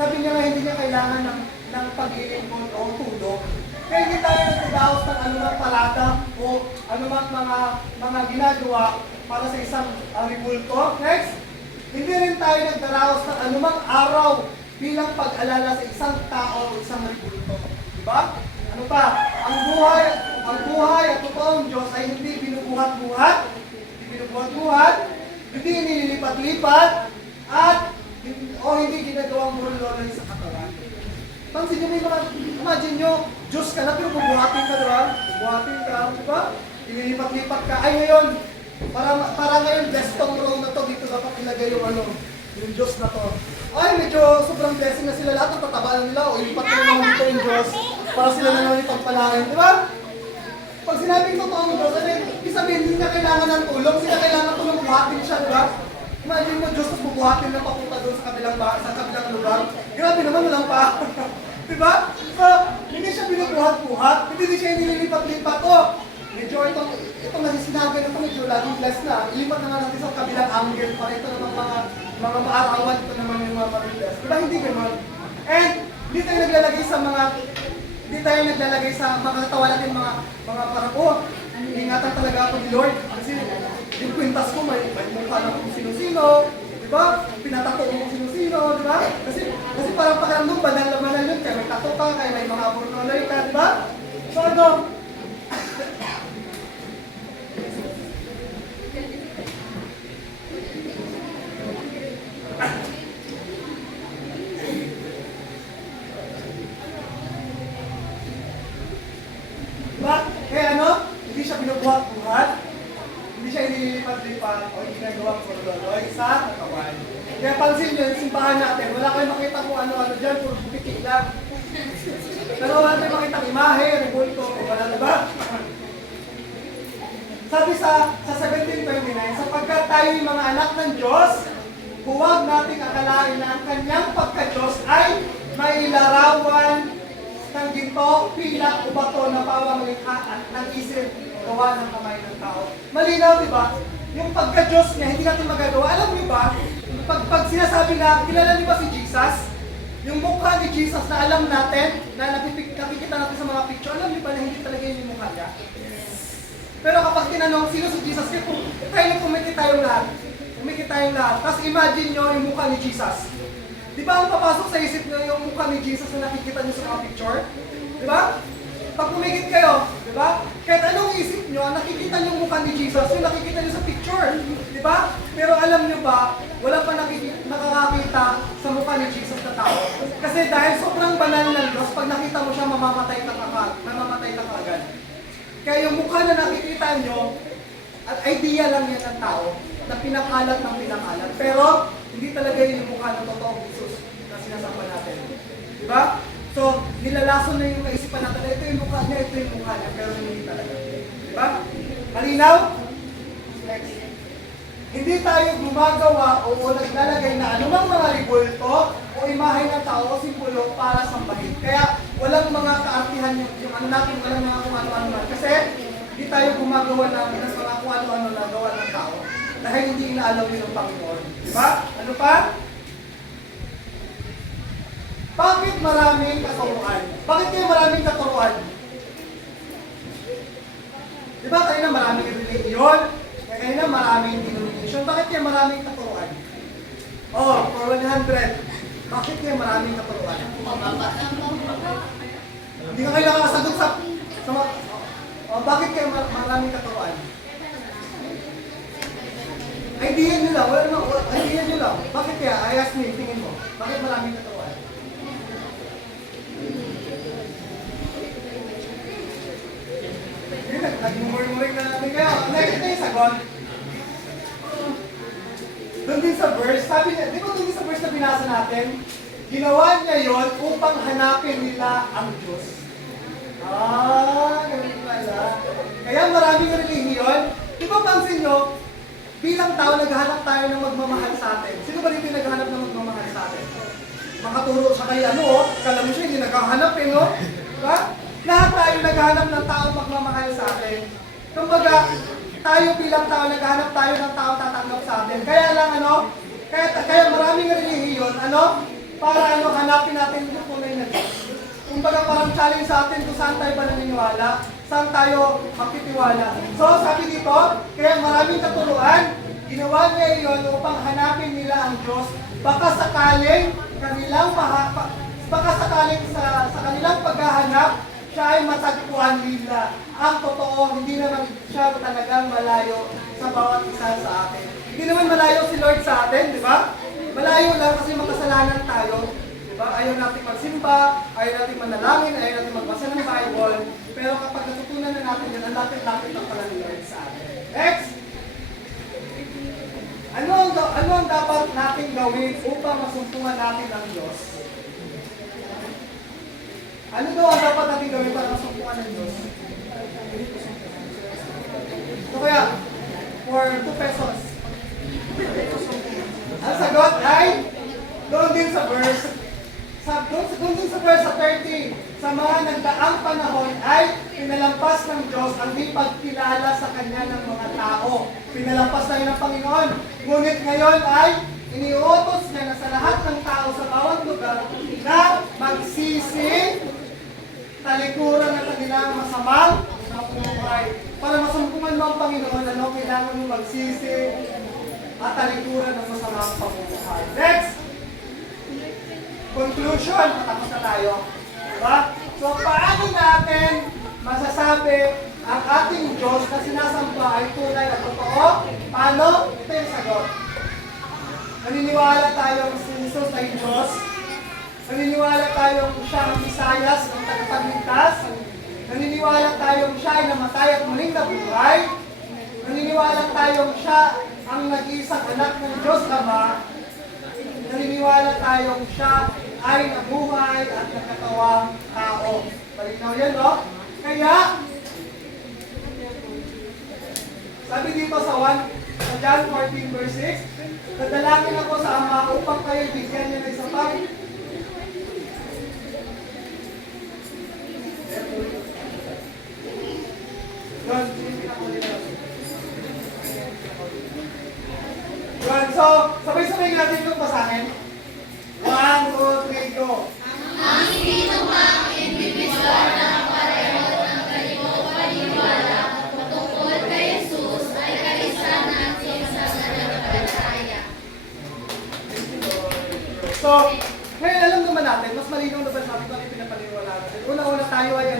Sabi niya nga hindi niya kailangan ng paglilingkod o tulong. Kaya hindi tayo nagdaraos ng anumang parada o anumang mga ginagawa para sa isang ribulto. Next, hindi rin tayo nagdaraos ng anumang araw bilang pag-alala sa isang tao o isang ribulto. Diba? Ano pa? Ang buhay at totoong Diyos ay hindi binubuhat-buhat, hindi nililipat-lipat, at hindi ginagawang burloloy sa katawan. Pansin nyo, may mga, imagine nyo, Diyos ka na, pero bubuhatin ka, diba? Bubuhatin ka, diba? Ililipat-lipat ka. Ay, ngayon, para ngayon, bestong row na to, dito dapat ilagay yung Diyos na to. Ay, medyo sobrang blessing na sila lahat, ang tatabaan nila, o ilipat na naman dito yung Diyos, para sila na naman ipagpalain, diba? Pag sinabing totoong Diyos, ibig sabihin, hindi niya kailangan ng tulong, hindi niya kailangan tulong buhatin siya, diba? Imagine mo, Diyos, bubuhatin na papunta doon sa kabilang lugar. Grabe naman, walang pa. Diba? So, hindi siya binubuhat-buhat, hindi siya nililipat-lipat. Medyo itong nasisinabi na ito, medyo laging blessed na. Ilipat naman natin sa kabilang angle para ito naman mga maarawan, ito naman yung mga blessed. Diba? Hindi gano'n. And, hindi tayo naglalagay sa mga katawa natin, mga parang, ingatan talaga ako ni Lord. Kasi yung kwintas ko, may mukha na kung sino-sino. Diba? Pinatato ko kung sino-sino. Diba? Kasi parang pakiramdam, banal na banal yun. Kaya may tato ka, kaya may mga burnonoy ka. Diba? So ano? Diba? Kaya ano? Hindi siya binubuhat-buhat. Hindi siya inilipat-lipat o ginagawang burloloy sa katawan. Kaya pansin nyo, yung simbahan natin, wala kayong makita kung ano-ano dyan, puro bukitik lang. Pero wala tayong makita imahe, rebulto, o wala na ba? Sabi sa 1729, sapagkat tayo yung mga anak ng Diyos, huwag nating akalain na ang kanyang pagka-Diyos ay may larawan ng ginto, pilak o bato na pawang likha at ng isip gawa ng kamay ng tao. Malinaw, di ba? Yung pagka-Diyos niya, hindi natin magagawa. Alam niyo ba, pag sinasabi na, kilala niyo ba si Jesus? Yung mukha ni Jesus na alam natin, na nakikita natin sa mga picture, alam niyo ba na hindi talaga yun yung mukha niya? Pero kapag tinanong, sino si Jesus? Kaya tayo kumikita tayong lahat. Tapos imagine nyo yung mukha ni Jesus. Di ba ang papasok sa isip nyo yung mukha ni Jesus na nakikita nyo sa mga picture? Di ba? Pag pumikit kayo, di ba? Kahit anong isip nyo, nakikita nyo yung mukha ni Jesus, yung nakikita nyo sa picture. Di ba? Pero alam nyo ba, wala pa nakakakita sa mukha ni Jesus na tao. Kasi dahil sobrang banal ng Diyos, pag nakita mo siya, mamamatay ka agad. Kaya yung mukha na nakikita nyo, at idea lang yan ng tao, na pinakalat. Pero, hindi talaga yun yung mukha ng totoong Jesus na sinasama natin. Diba? So, nilalason na yung kaisipan natin, ito yung mukha niya, pero hindi talaga. Diba? Malinaw? Next. Hindi tayo gumagawa o naglalagay na anumang mga ribulto o imahe ng tao o simbolo para sambahin. Kaya, walang mga kaartihan yung ano natin, walang mga kung ano-ano man. Kasi, hindi tayo gumagawa ng mga kung ano-ano na gawa ng tao. Dahil hindi inaalam yun ng Panginoon. Diba? Ano pa? Bakit maraming katuruan? Bakit kayo maraming katuruan? Diba kanina maraming religion? Kanina maraming denomination. Bakit kayo maraming katuruan? For 100. Bakit kayo maraming katuruan? Hindi ka kayo nakakasagot sa bakit kayo maraming katuruan? Idea nyo lang, wala namang, idea nyo lang. Bakit kaya? I ask me, tingin mo. Bakit maraming katuruan? Nag-murmuring na natin kayo. Next na yung sagot. Doon din sa verse, sabi niya, di ba doon din sa verse na binasa natin? Ginawa niya yon upang hanapin nila ang Diyos. Ganun pala. Kaya maraming relihiyon. Di ba pansin nyo, bilang tao, naghahanap tayo ng magmamahal sa atin. Sino ba dito yung naghahanap ng magmamahal sa atin? Makaturo siya kay kala mo siya, hindi naghahanap no? Diba? Lahat tayo naghahanap ng tao magmamahal sa atin. Kumbaga, tayo bilang tao, naghahanap tayo ng tao tatanggap sa atin. Kaya lang kaya maraming relihiyon, para hanapin natin yung tunay na Diyos. Kumbaga parang challenge sa atin kung saan tayo ba naniniwala, saan tayo makitiwala. So sabi dito, kaya maraming katuruan, ginawa niya iyon upang hanapin nila ang Diyos. Baka sakaling sa kanilang paghahanap, siya ay matagpuan nila. Ang totoo, hindi naman siya talagang malayo sa bawat isa sa atin. Hindi naman malayo si Lord sa atin, di ba? Malayo lang kasi makasalanan tayo. Diba? Ayaw natin magsimba, ayaw natin manalangin, ayaw natin magbasa ng Bible. Pero kapag natutunan na natin yan, ang lapit-lapit lang pala ni Lord sa atin. Next! Ano ang dapat natin gawin upang masumpungan natin ang Diyos? Ano daw ang dapat natin gawin para masumpungan ng Diyos? So kaya, for 2 pesos. Ang sagot ay, doon din sa verse, doon din sa verse sa 30, sa mga nagdaang panahon ay pinalampas ng Diyos ang di pagkilala sa Kanya ng mga tao. Pinalampas tayo ng Panginoon. Ngunit ngayon ay iniutos niya na sa lahat ng tao sa bawat lugar na magsisi, talikuran ng kanilang masamang buhay. Para masumpungan mo ang Panginoon, kailangan mo magsisi at talikuran ng masamang pamumuhay. Next! Conclusion, patapos na tayo. Diba? So, paano natin masasabi ang ating Diyos na sinasamba ay tunay at totoo? Paano? Ito yung sagot. Naniniwala tayong si Jesus ay Diyos. Naniniwala tayong siya ang Isayas ng tagapagligtas. Naniniwala tayong siya ay namatay at muling nabuhay. Naniniwala tayong siya ang nag-iisang anak ng Diyos Ama. Naniniwala tayong siya ay nabuhay at nagkatawang tao. Malinaw yan, no? Kaya, sabi dito sa John 14 verse 6, dadalangin ako sa Ama upang kayo bigyan niya ng isa pang Yun, so, sabay-sabay natin itong basahin. 1, 2, 3, go. Ang sinumang individual na pareho ng ganitong paniniwala tungkol kay Jesus ay kaisa natin sa mananampalataya. So, ngayon alam naman natin, mas malinaw na ba sabi ko ang pinapaniwala natin. Una-una tayo ay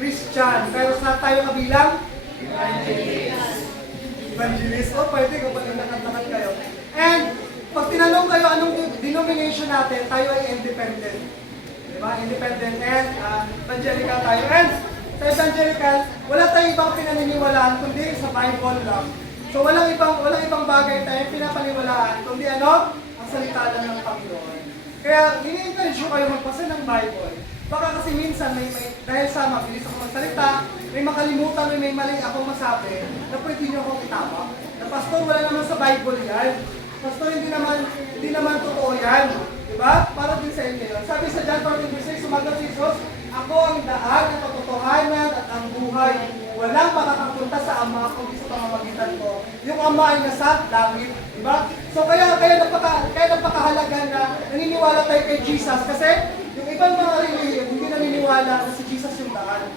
Christian. Pero saan tayo kabilang? Evangelist. O, pwede kung pati nakatakat kayo. And, pag tinanong kayo anong denomination natin, tayo ay independent. Diba? Independent and evangelical tayo. And sa evangelical, wala tayong ibang pinaniniwalaan kundi sa Bible lang. So walang ibang bagay tayong pinapaniwalaan kundi ang salita lang ng Panginoon. Kaya ini-encourage ko kayo magbasa ng Bible. Baka kasi minsan dahil sa mabilis ako magsalita, may makalimutan, may mali akong masabi, na pwede nyo akong itama. Na pastor, wala naman sa Bible yan. Pastor, hindi naman totoo yan. Diba? Para din sa inyo yun. Sabi sa John 14:6, sumagot si Jesus, ako ang daan, ang katotohanan at ang buhay. Walang makakapunta sa Ama kundi sa pamamagitan ko. Yung Ama ay nasa langit. Diba? So kaya napakahalaga na naniniwala tayo kay Jesus kasi yung ibang mga religion hindi naniniwala na si Jesus yung daan.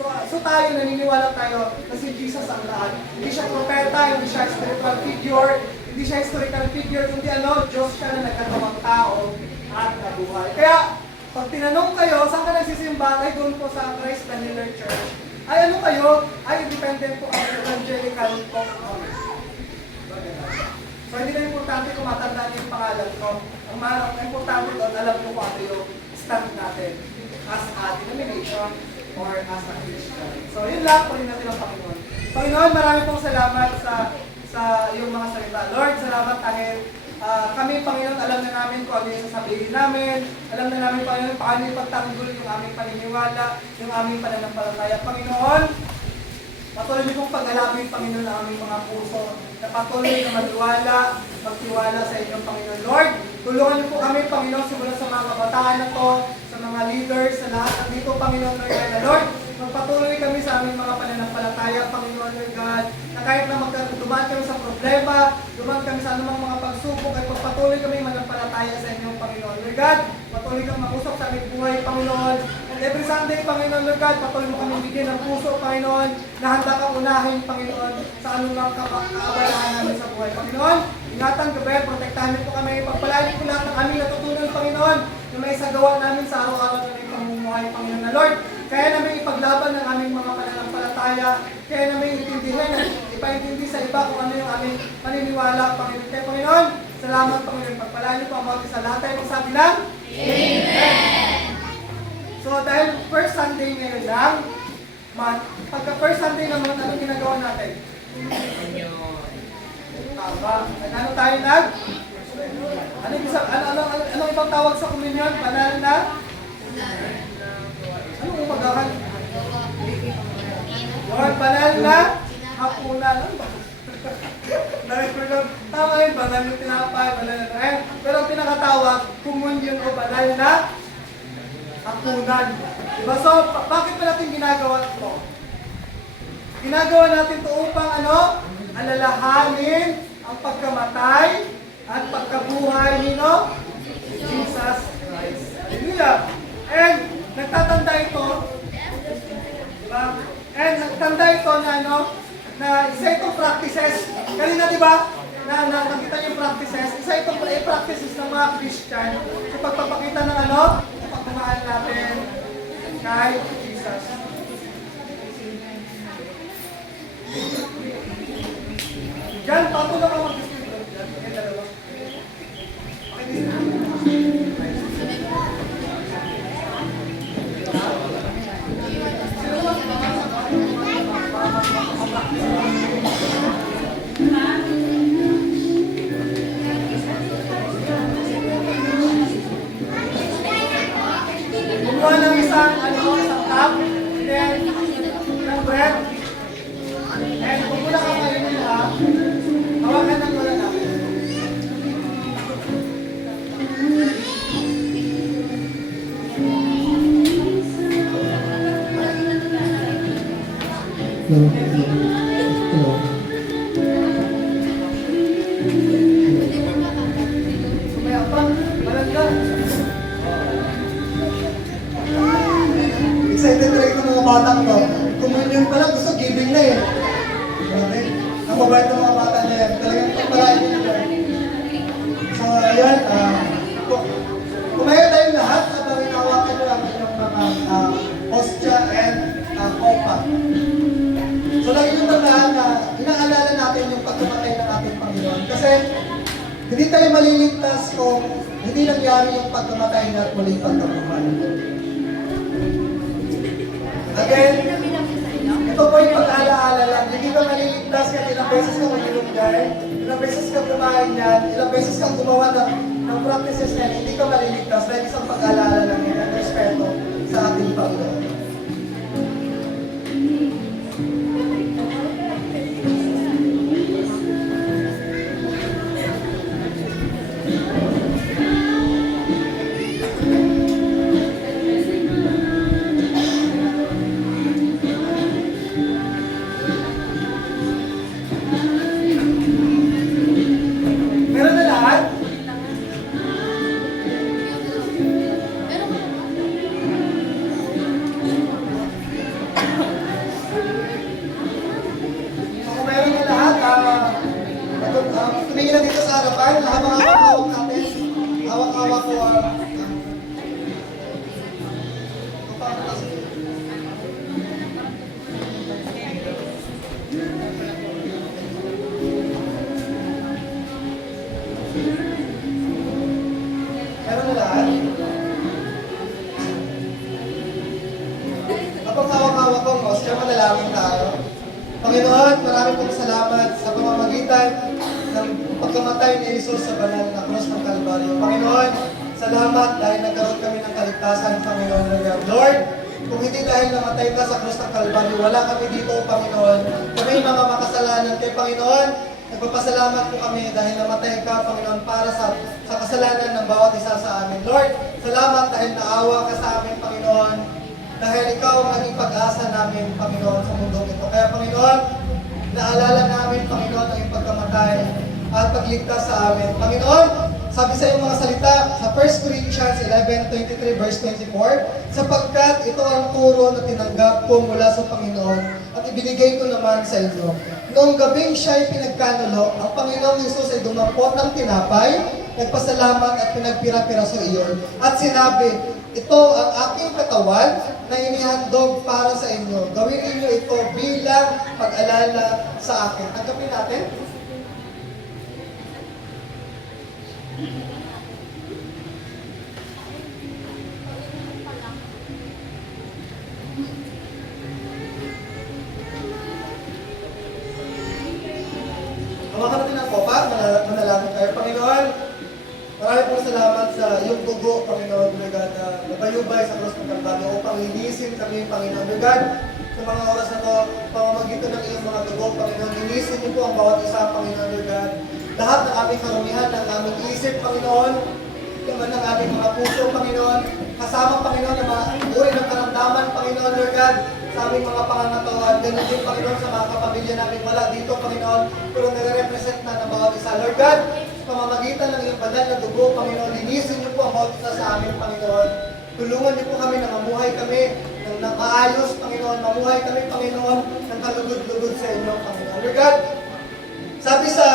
So tayo naniniwala tayo na si Jesus ang daan. Hindi siya propeta, hindi siya spiritual figure, hindi siya historical figure, kundi Diyos siya na nagkatawang tao at nabuhay. Kaya, pag tinanong kayo, saan ka nagsisimba? Ay doon po sa Christ the Healer Church. Ay kayo? Ay independent po ang evangelical po. importante kung matandaan niyo yung pangalan ko. Ang importante doon, alam niyo kung ano yung stand natin as a denomination or as a Christian. So yun lang, pulin natin ang Panginoon. Panginoon, marami pong salamat sa iyong mga salita. Lord, salamat dahil kami, Panginoon, alam na namin kung ano yung sasabihin namin. Alam na namin, Panginoon, paano yung pagtanggol yung aming paniniwala, yung aming pananampalataya. Panginoon, patuloy niyo pong pag-alapin, Panginoon, ang aming mga puso, na patuloy na magtiwala sa inyong Panginoon. Lord, tulungan niyo po kami, Panginoon, simula sa mga kabataan na to, sa mga leaders, sa lahat nandito, Panginoon, Lord, na Lord, magpatuloy kami sa aming mga pananampalataya, Panginoon, Lord God, na kahit na dumaan kami sa problema, dumaan kami sa anumang mga pagsubok, ay pagpatuloy kami manampalataya sa inyong Panginoon, Lord God, patuloy kang mag-usap sa aming buhay, Panginoon, and every Sunday, Panginoon, Lord God, patuloy mo kami bigyan ng puso, Panginoon, na handa kang unahin, Panginoon, sa anumang kaabalahan namin sa buhay, Panginoon, ingatan, gabi, protektahan niyo po kami, pagpalain niyo po lahat ng aming natutunan, Panginoon, na may isagawa namin sa araw-araw na may pamumuhay, Panginoon, na Lord, kaya namin ipaglaban ng aming mga pananampalataya, kaya namin intindihan at ipaintindi sa iba kung ano yung aming paniniwala, Panginoon. Kaya Panginoon, salamat Panginoon. Pagpalaan niyo po ang bawat isa. Lahat tayo magsabi lang, Amen! So dahil first Sunday ngayon lang, pagka first Sunday naman, anong ginagawa natin? Tama. Ano tayo nag? Ano ibang tawag sa communion? Banal na? Anong umagahan? Lord, banal na hapunan. Ano ba? Tama yun, banal yung tinapay, banal na rin. Pero ang pinakatawag, communion o banal na hapunan. Diba? So, bakit ba natin ginagawa ito? Ginagawa natin ito upang alalahanin ang pagkamatay at pagkabuhay ni Jesus Christ. Hallelujah! And nagtatanda ito, diba? And nagtanda ito na isa itong practices. Kanina, diba? Na nakita niyo yung practices. Isa itong practices ng mga Christian sa pagpapakita ng pagmamahal natin kay Jesus. Diyan, pato na ka mag-distribute. Diyan, dalawa. Kumuha ng isang cup, then ng bread, and kung muna ka kayo nila, hawakan ng wala namin. Sumaya pa, malagyan. Excited talaga itong mga batang to. Communion pa lang, gusto giving na eh. Grabe. Ang mabait ng mga bata na yan. Talagang pagpalain nila. So, ayan. Kumayo tayong lahat habang inawakan nyo ang inyong mga hostya and copa. So, lagi nyo tandaan na inaalala natin yung pagkamatay ng ating Panginoon. Kasi, hindi tayo maliligtas kung hindi nangyari yung pagkamatay niya at muling pagkabuhay. Again, ito po yung pag-alaala lang. Hindi ka maliligtas kahit ilang beses ka mag-ilunggay, ilang beses ka kumain yan, ilang beses ka gumawa ng practices yan, hindi ka maliligtas dahil isang pag-alaala lang yan at respeto sa ating Panginoon. Meron na lahat? Kung meron na lahat, tumingin na dito sa harapan, hawak-hawak natin. Hawak-hawak ko. sa pamamagitan ng pagkamatay ni Jesus sa banal na krus ng Kalbaryo. Panginoon, salamat dahil nagkaroon kami ng kaligtasan, Panginoon Lord. Kung hindi dahil namatay ka sa krus ng Kalbaryo, wala kami dito, Panginoon. Kami mga makasalanan. Kaya Panginoon, nagpapasalamat po kami dahil namatay ka, Panginoon, para sa kasalanan ng bawat isa sa amin. Lord, salamat dahil naawa ka sa amin, Panginoon. Dahil ikaw ang naging pag-asa namin, Panginoon, sa mundong ito. Kaya, Panginoon, naalala namin, Panginoon, ang iyong pagkamatay at pagligtas sa amin. Panginoon, sabi sa iyong mga salita sa 1 Corinthians 11:23 verse 24, sapagkat ito ang turo na tinanggap ko mula sa Panginoon at ibinigay ko naman sa inyo. Noong gabing siya'y pinagkanulo, ang Panginoong Hesus ay dumampot ng tinapay, nagpasalamat at pinagpira-pira sa iyon. At sinabi, ito ang aking katawan na inihandog para sa inyo. Gawin ninyo ito bilang pag-alala sa akin. Tanggapin natin. Hawakan natin ang kopa, manalangin tayo. Panginoon, marami pong salamat sa iyong dugo, Panginoon, Lord, na nabayubay sa krus ng Kalbaryo upang linisin kami, Panginoon, Lord, sa mga oras na ito, pamamagitan ng iyong mga dugo, Panginoon, linisin niyo po ang bawat isa, Panginoon, Lord, lahat ng aming karumihan, ng aming isip, Panginoon, naman ng aming mga puso, Panginoon, kasama, Panginoon, ng mga uri ng karamdaman, Panginoon, Lord, sa aming mga pangangatawan, ganun din, Panginoon, sa mga kapamilya namin wala dito, Panginoon, pero nare-represent na ng bawat isa, Lord God, sa pamamagitan ng iyong banal na dugo, Panginoon, linisin niyo po ang bawat isa sa amin, Panginoon. Tulungan niyo po kami na mamuhay kami ng maayos, Panginoon, mamuhay kami, Panginoon, ng kalugod-lugod sa inyo, Panginoon. Lord God, sabi sa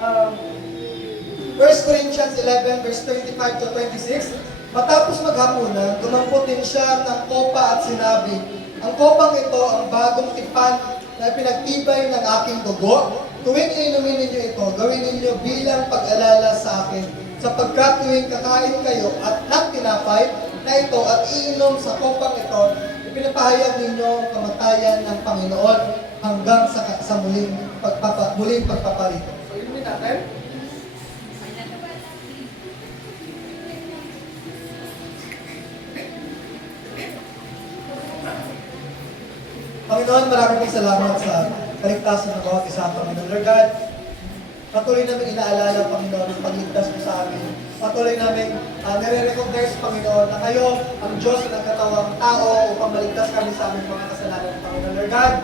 1 Corinthians 11 verse 25 to 26, matapos maghapunan, dumampot din siya ng kopa at sinabi, ang kopang ito ang bagong tipan na pinagtibay ng aking dugo. Tuwing inumin ninyo ito, gawin ninyo bilang pag-alala sa akin. Sapagkat tuwing kakain kayo at nagtinapay na ito at iinom sa kopang ito, ipinapahayag ninyo ang kamatayan ng Panginoon hanggang sa muling pagpaparito. So, inumin natin. Panginoon, maraming pong salamat sa kaligtasan ng bawat isa, Panginoon. Lord God, patuloy namin inaalala, Panginoon, ang pagligtas mo sa amin. Patuloy namin nire-recognize, Panginoon, na kayo ang Diyos na nagkatawang tao upang maligtas kami sa aming mga kasalanan, Panginoon. Lord God,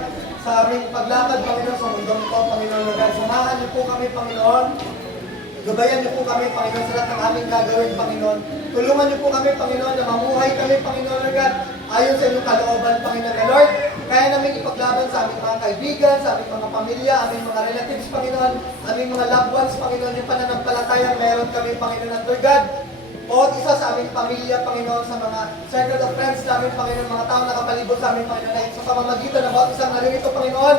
sa aming paglakad, Panginoon, sa mundong ito, Panginoon, Lord God, samahan niyo po kami, Panginoon. Gabayan niyo po kami, Panginoon, sa lahat ng aming gagawin, Panginoon. Tulungan niyo po kami, Panginoon, na mamuhay kami, Panginoon, Lord God, ayon sa inyong kalooban, Panginoon, Lord. Kaya namin ipaglaban sa aming mga kaibigan, sa aming mga pamilya, aming mga relatives, Panginoon, aming mga loved ones, Panginoon, yung pananampalatayang meron kami, Panginoon, at Lord God, bawat isa sa aming pamilya, Panginoon, sa mga circle of friends namin, Panginoon, mga tao nakapalibot sa aming, Panginoon, ay sa pamamagitan ng bawat isang naririto, Panginoon,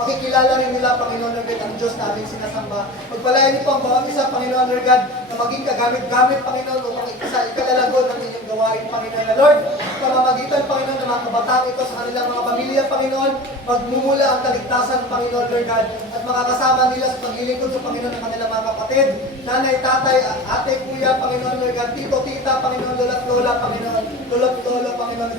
makikilala rin nila, Panginoon, Lord God, ang Diyos na aming sinasamba. Pagpalayan niyo po ang bawat isa, Panginoon, Lord God, na maging kagamit-gamit, Panginoon, upang ikalalago ng inyong gawain, Panginoon, na Lord, sa pamamagitan, Panginoon, ng mga kabataan ito sa kanilang mga pamilya, Panginoon, magmumula ang kaligtasan, Panginoon, Lord God, at makakasama nila sa paglilingkod sa Panginoon ng kanilang mga kapatid, nanay, tatay, ate, kuya, Panginoon, Lord God, tito, tita, Panginoon, lola't lola, Panginoon, lola't lolo, Panginoon,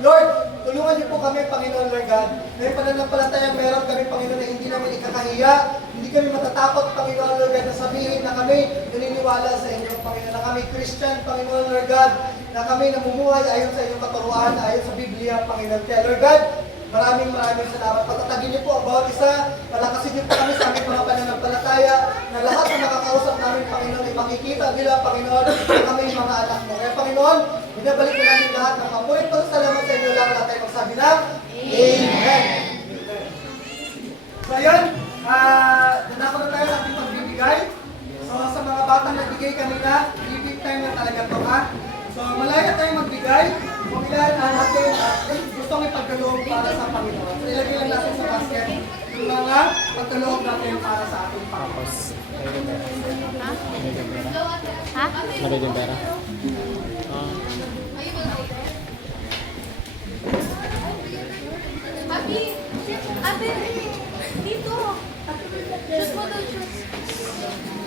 Lord, tulungan niyo po kami, Panginoon, Lord God, na yung pananampalatayang meron kami, Panginoon, na hindi namin ikakahiya, hindi kami matatakot, Panginoon, Lord God, na sabihin na kami naniniwala sa inyo, Panginoon, na kami Christian, Panginoon, Lord God, na kami namumuhay ayon sa inyong katuruan, ayon sa Biblia, Panginoon. Kaya, Lord God, maraming salamat. Patatagin niyo po ang bawat isa, palakasin niyo po kami sa aming mga pananampalataya, na lahat ng nakakausap namin, Panginoon, ay makikita nila, Panginoon, na kami yung mga anak mo. Kaya, Panginoon, binabalik ko namin lahat ng pamulit po salamat sa inyo lang, lahat tayo magsabi na, Amen. So, ayun, nanako na tayo sa ating pagbibigay. So, sa mga batang nagbigay kanina, giving time na talaga ito, ha? So, malaya tayong magbigay. Kung ilan ang ating gustong ipagkaloob para sa Panginoon. So, ilagay lang natin sa basket yung mga pagkaloob natin para sa ating Panginoon. Ha? Nabay yung pera? Abi, Abi, dito. Shoot mo doon, shoot.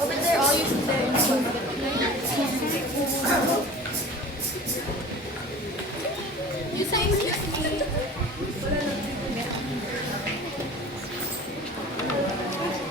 Over there, all you see there. You say excuse me.